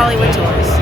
Hollywood Toys.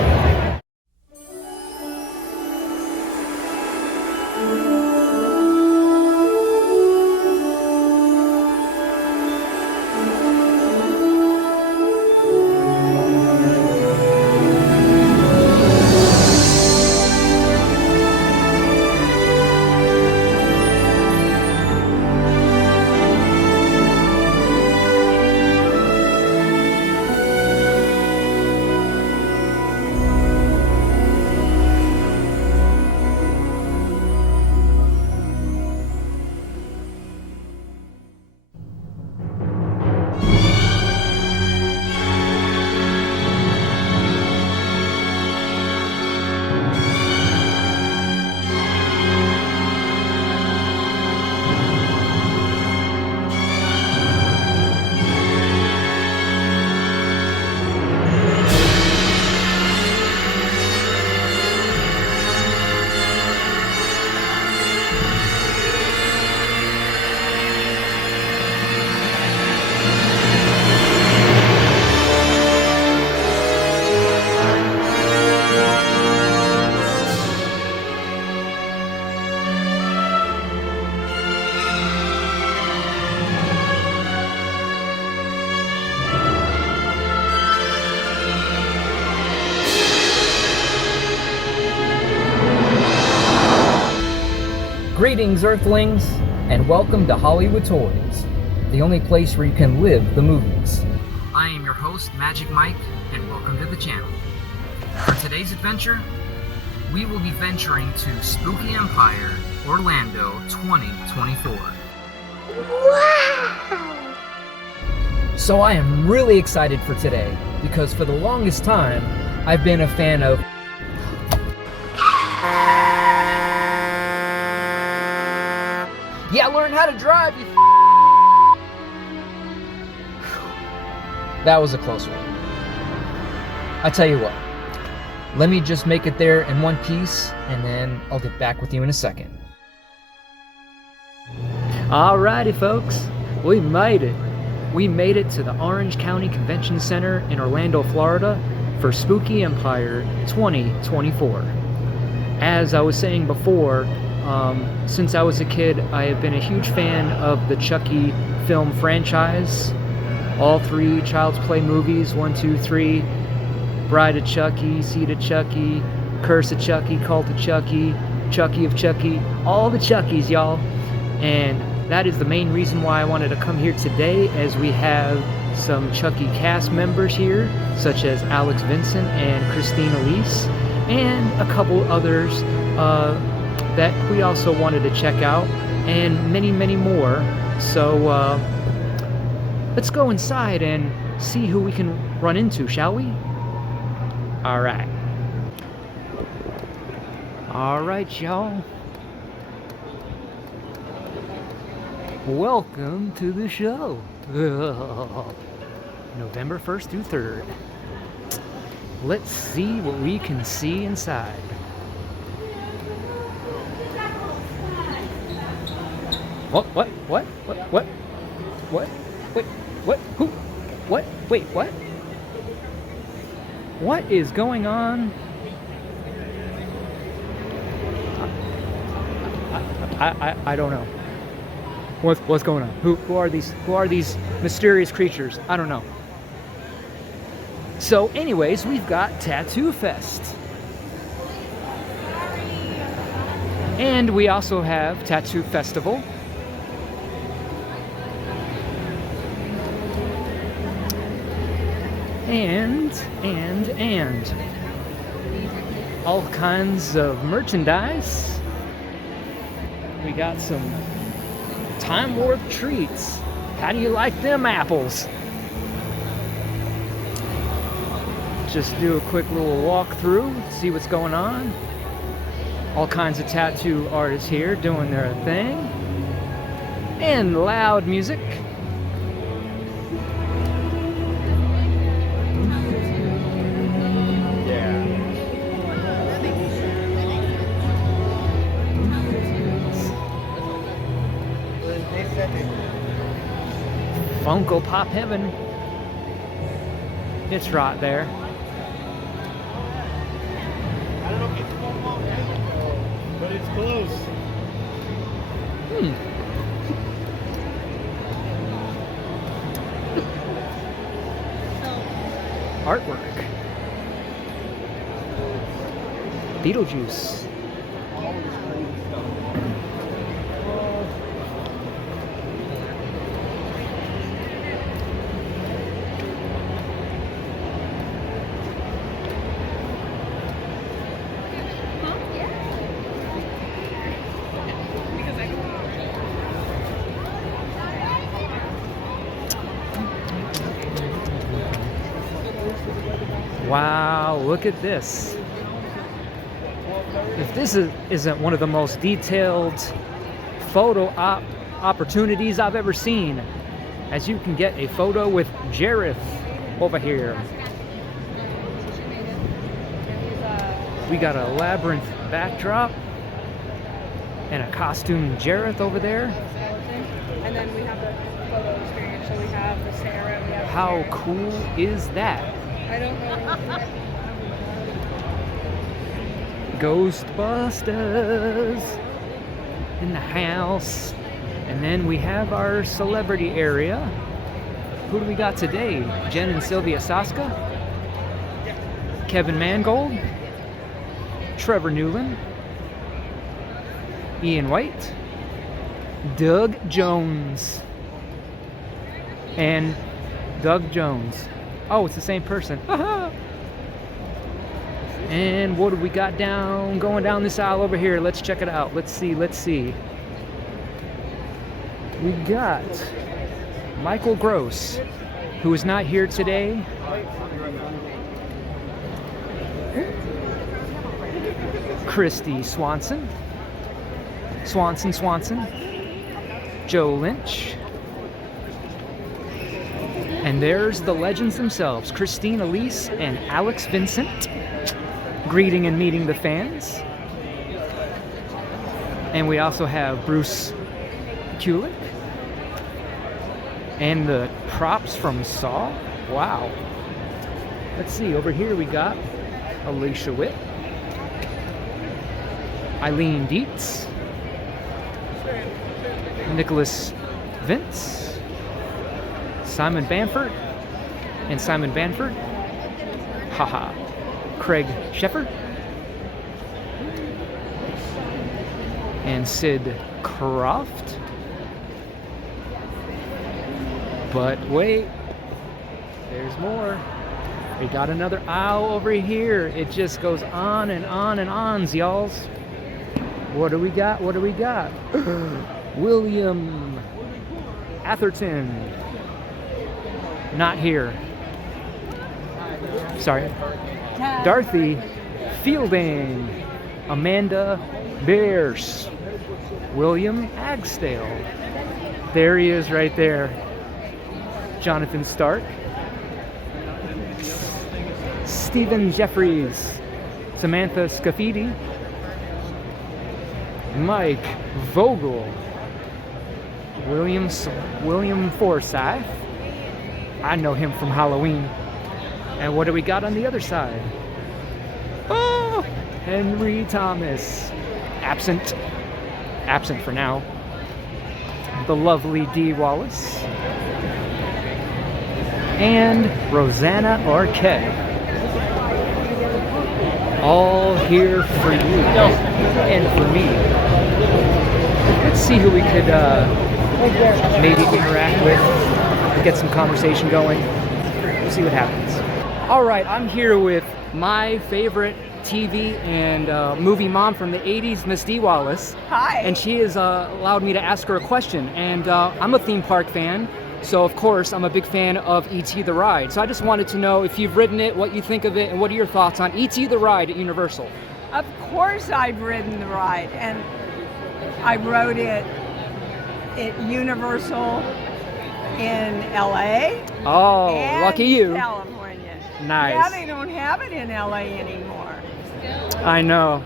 Greetings, Earthlings, and welcome to Hollywood Toys, the only place where you can live the movies. I am your host, Magic Mike, and welcome to the channel. For today's adventure, we will be venturing to Spooky Empire, Orlando 2024. Wow! So I am really excited for today, because for the longest time, I've been a fan of learn how to drive, you That was a close one. I tell you what, let me just make it there in one piece, and then I'll get back with you in a second. Alrighty, folks, we made it. We made it to the Orange County Convention Center in Orlando, Florida for Spooky Empire 2024. As I was saying before, since I was a kid, I have been a huge fan of the Chucky film franchise. All three Child's Play movies, 1, 2, 3, Bride of Chucky, Seed of Chucky, Curse of Chucky, Cult of Chucky, Chucky of Chucky, all the Chuckies, y'all. And that is the main reason why I wanted to come here today, as we have some Chucky cast members here, such as Alex Vincent and Christine Elise, and a couple others that we also wanted to check out, and many, many more. So let's go inside and see who we can run into, shall we? Alright. Alright, y'all. Welcome to the show. November 1st through 3rd. Let's see what we can see inside. What? Who? What? Wait, what? What is going on? I don't know. What's going on? Who are these mysterious creatures? I don't know. So anyways, we've got Tattoo Fest. And we also have Tattoo Festival. And all kinds of merchandise. We got some Time Warp treats. How do you like them apples? Just do a quick little walk through, see what's going on. All kinds of tattoo artists here doing their thing. And loud music. Funko Pop Heaven. It's right there. close. Artwork. Beetlejuice. Wow, look at this. If this isn't one of the most detailed photo opportunities I've ever seen, as you can get a photo with Jareth over here. We got a labyrinth backdrop and a costume Jareth over there. And then we have the photo experience, so we have the Sarah. We have How cool is that? I don't know. Ghostbusters in the house. And then we have our celebrity area. Who do we got today? Jen and Sylvia Saska, Kevin Mangold, Trevor Newland, Ian White, Doug Jones, and Doug Jones. Oh, it's the same person. And what do we got going down this aisle over here? Let's check it out. Let's see. We got Michael Gross, who is not here today. Christy Swanson. Joe Lynch. And there's the legends themselves, Christine Elise and Alex Vincent, greeting and meeting the fans. And we also have Bruce Kulick and the props from Saw. Wow. Let's see, over here we got Alicia Witt, Eileen Dietz, Nicholas Vince, Simon Bamford, haha, Craig Shepard, and Sid Croft. But wait, there's more. We got another aisle over here. It just goes on and on and on, y'alls. What do we got? William Atherton. Not here. Sorry. Dorothy Fielding. Amanda Bears. William Agstale. There he is right there. Jonathan Stark. Stephen Jeffries. Samantha Scafidi. Mike Vogel. William Forsythe. I know him from Halloween. And what do we got on the other side? Oh, Henry Thomas. Absent for now. The lovely Dee Wallace. And Rosanna Arquette. All here for you and for me. Let's see who we could maybe interact with and get some conversation going. We'll see what happens. All right, I'm here with my favorite TV and movie mom from the 80s, Miss Dee Wallace. Hi. And she has allowed me to ask her a question. And I'm a theme park fan, so of course I'm a big fan of E.T. the Ride. So I just wanted to know if you've ridden it, what you think of it, and what are your thoughts on E.T. the Ride at Universal? Of course I've ridden the ride, and I rode it at Universal in LA. Oh, and lucky you. California. Nice. Yeah, they don't have it in LA anymore. I know.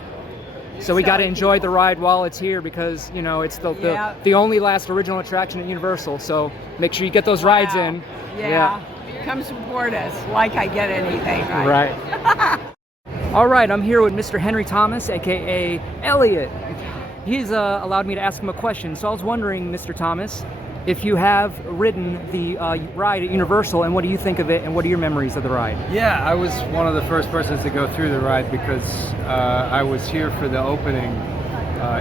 So we got to enjoy the ride while it's here because, you know, it's the only last original attraction at Universal. So make sure you get those rides in. Yeah. Come support us like I get anything, right? Right. All right, I'm here with Mr. Henry Thomas, aka Elliot. he's allowed me to ask him a question. So I was wondering, Mr. Thomas, if you have ridden the ride at Universal, and what do you think of it, and what are your memories of the ride? Yeah, I was one of the first persons to go through the ride because I was here for the opening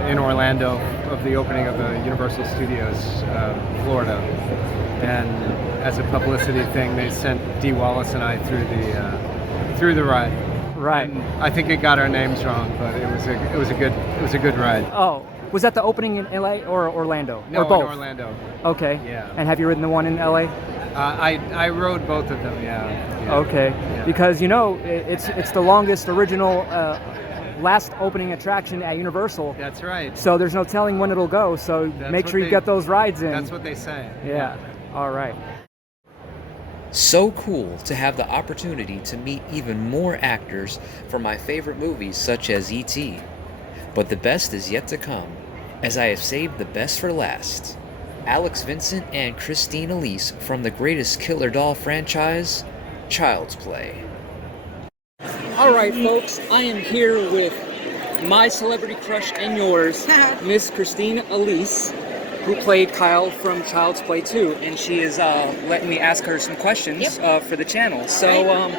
in Orlando of the opening of the Universal Studios, Florida. And as a publicity thing, they sent Dee Wallace and I through the ride. Right. And I think it got our names wrong, but it was a good ride. Oh, was that the opening in LA or Orlando? No, or both? in Orlando. Okay. Yeah. And have you ridden the one in LA? I rode both of them. Yeah. Okay. Yeah. Because it's the longest original last opening attraction at Universal. That's right. So there's no telling when it'll go. So make sure you get those rides in. That's what they say. Yeah. All right. So cool to have the opportunity to meet even more actors from my favorite movies such as E.T. But the best is yet to come, as I have saved the best for last. Alex Vincent and Christine Elise from the greatest killer doll franchise, Child's Play. All right, folks, I am here with my celebrity crush and yours, Miss Christine Elise, who played Kyle from Child's Play 2, and she is letting me ask her some questions for the channel. So,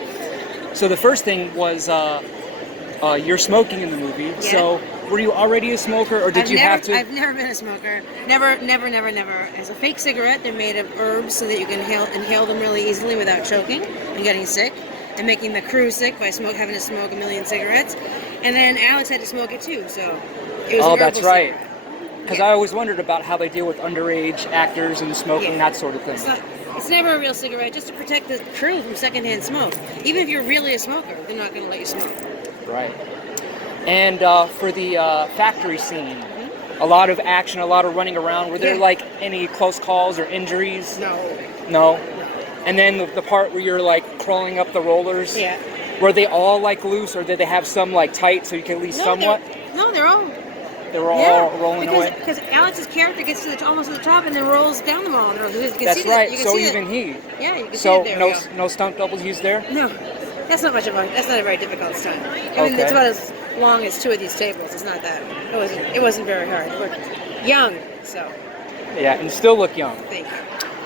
so the first thing was you're smoking in the movie. Yeah. So, were you already a smoker, or did you have to? I've never been a smoker. Never. As a fake cigarette, they're made of herbs so that you can inhale them really easily without choking and getting sick, and making the crew sick by having to smoke a million cigarettes. And then Alex had to smoke it too, so it was. Oh, an that's herbal right. cigarette. Because Yeah. I always wondered about how they deal with underage actors and smoking, that sort of thing. It's never a real cigarette, just to protect the crew from secondhand smoke. Even if you're really a smoker, they're not going to let you smoke. Right. And for the factory scene, a lot of action, a lot of running around. Were there like any close calls or injuries? No. And then the part where you're like crawling up the rollers. Yeah. Were they all like loose, or did they have some like tight so you can at least somewhat? They're all. They were all rolling away. Because Alex's character gets to almost to the top and then rolls down the roller. That's right. So even he. Yeah, you can see So it there. no stunt doubles used there. No, that's not a very difficult stunt. I mean, it's about as long as two of these tables. It's not that. It wasn't very hard. We're young, so. Yeah, and still look young. Thank you.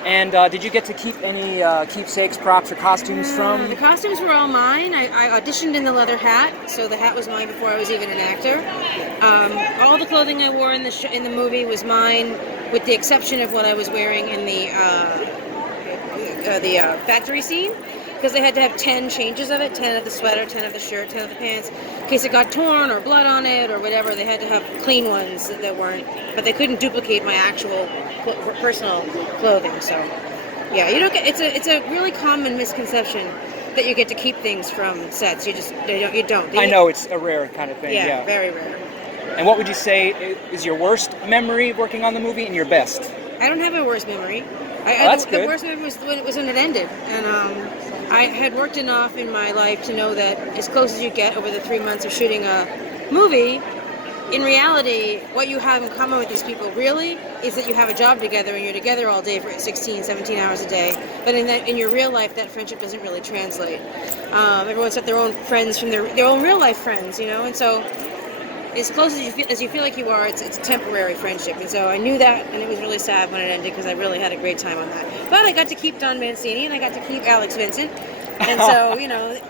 And did you get to keep any keepsakes, props, or costumes from? The costumes were all mine. I auditioned in the leather hat, so the hat was mine before I was even an actor. All the clothing I wore in the movie was mine, with the exception of what I was wearing in the factory scene, because they had to have 10 changes of it, 10 of the sweater, 10 of the shirt, 10 of the pants. In case it got torn or blood on it or whatever, they had to have clean ones that weren't, but they couldn't duplicate my actual personal clothing. So, yeah, you don't get. It's a really common misconception that you get to keep things from sets. You don't. I know it's a rare kind of thing. Yeah, very rare. And what would you say is your worst memory of working on the movie and your best? I don't have a worst memory. That's the good. worst memory was when it ended, and I had worked enough in my life to know that as close as you get over the 3 months of shooting a movie, in reality, what you have in common with these people really is that you have a job together and you're together all day for 16, 17 hours a day. But in your real life, that friendship doesn't really translate. Everyone's got their own friends from their own real life friends, and so as close as you feel like you are, it's a temporary friendship. And so I knew that, and it was really sad when it ended because I really had a great time on that. But I got to keep Don Mancini and I got to keep Alex Vincent. And so,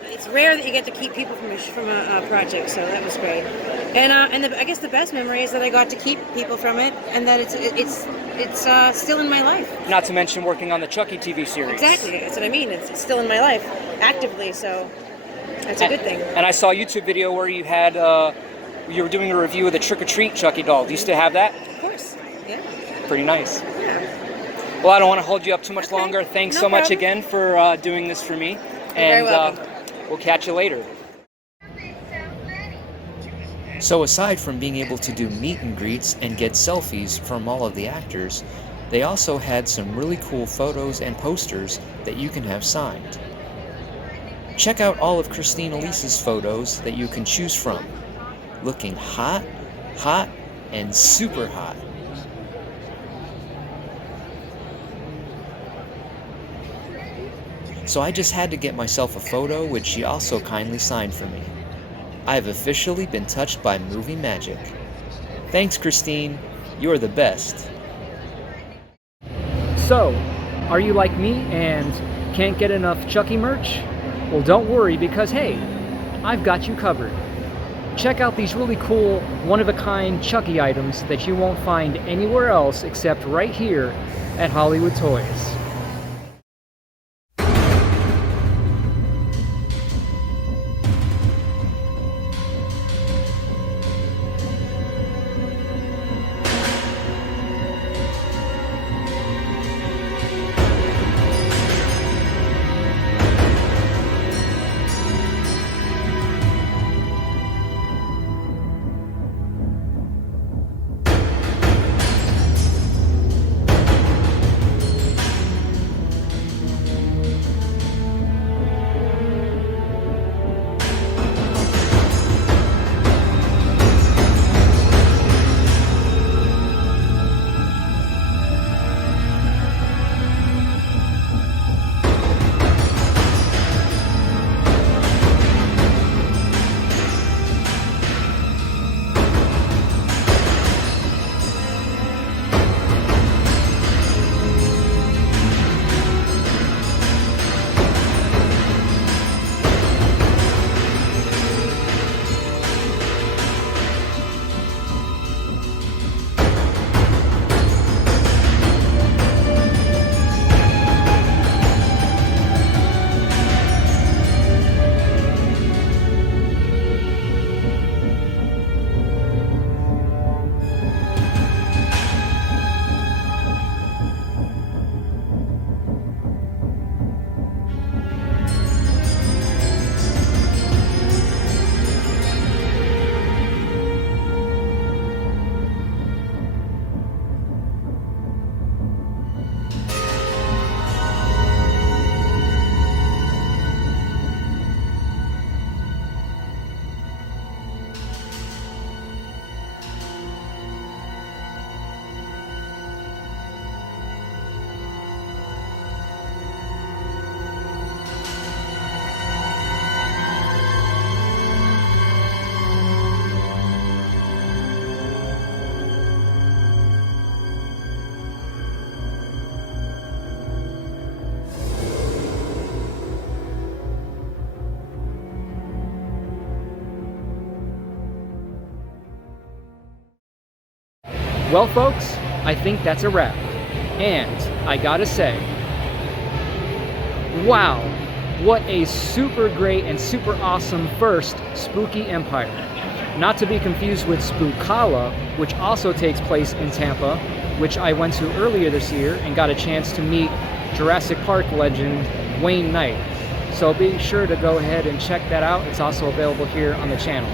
it's rare that you get to keep people from a project, so that was great. And I guess the best memory is that I got to keep people from it, and that it's still in my life. Not to mention working on the Chucky TV series. Exactly, that's what I mean. It's still in my life, actively, so that's a good thing. And I saw a YouTube video where you had, you were doing a review of the Trick or Treat Chucky doll. Do you still have that? Of course, yeah. Pretty nice. Yeah. Well, I don't want to hold you up too much longer. Thanks No so much problem. again for doing this for me. You're very welcome. We'll catch you later. So aside from being able to do meet and greets and get selfies from all of the actors, they also had some really cool photos and posters that you can have signed. Check out all of Christine Elise's photos that you can choose from. Looking hot, and super hot. So I just had to get myself a photo, which she also kindly signed for me. I have officially been touched by movie magic. Thanks, Christine. You're the best. So, are you like me and can't get enough Chucky merch? Well, don't worry, because hey, I've got you covered. Check out these really cool, one-of-a-kind Chucky items that you won't find anywhere else except right here at Hollywood Toys. Well, folks, I think that's a wrap. And I gotta say, wow, what a super great and super awesome first Spooky Empire. Not to be confused with Spookala, which also takes place in Tampa, which I went to earlier this year and got a chance to meet Jurassic Park legend Wayne Knight. So be sure to go ahead and check that out. It's also available here on the channel.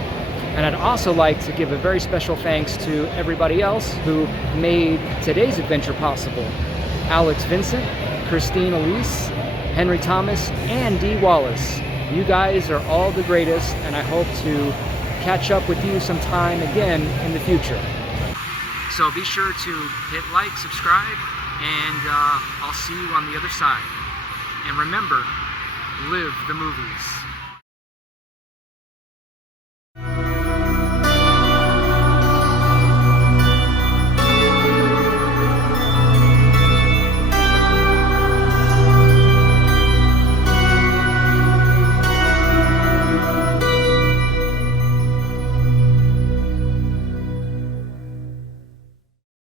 And I'd also like to give a very special thanks to everybody else who made today's adventure possible. Alex Vincent, Christine Elise, Henry Thomas, and Dee Wallace. You guys are all the greatest, and I hope to catch up with you sometime again in the future. So be sure to hit like, subscribe, and I'll see you on the other side. And remember, live the movies.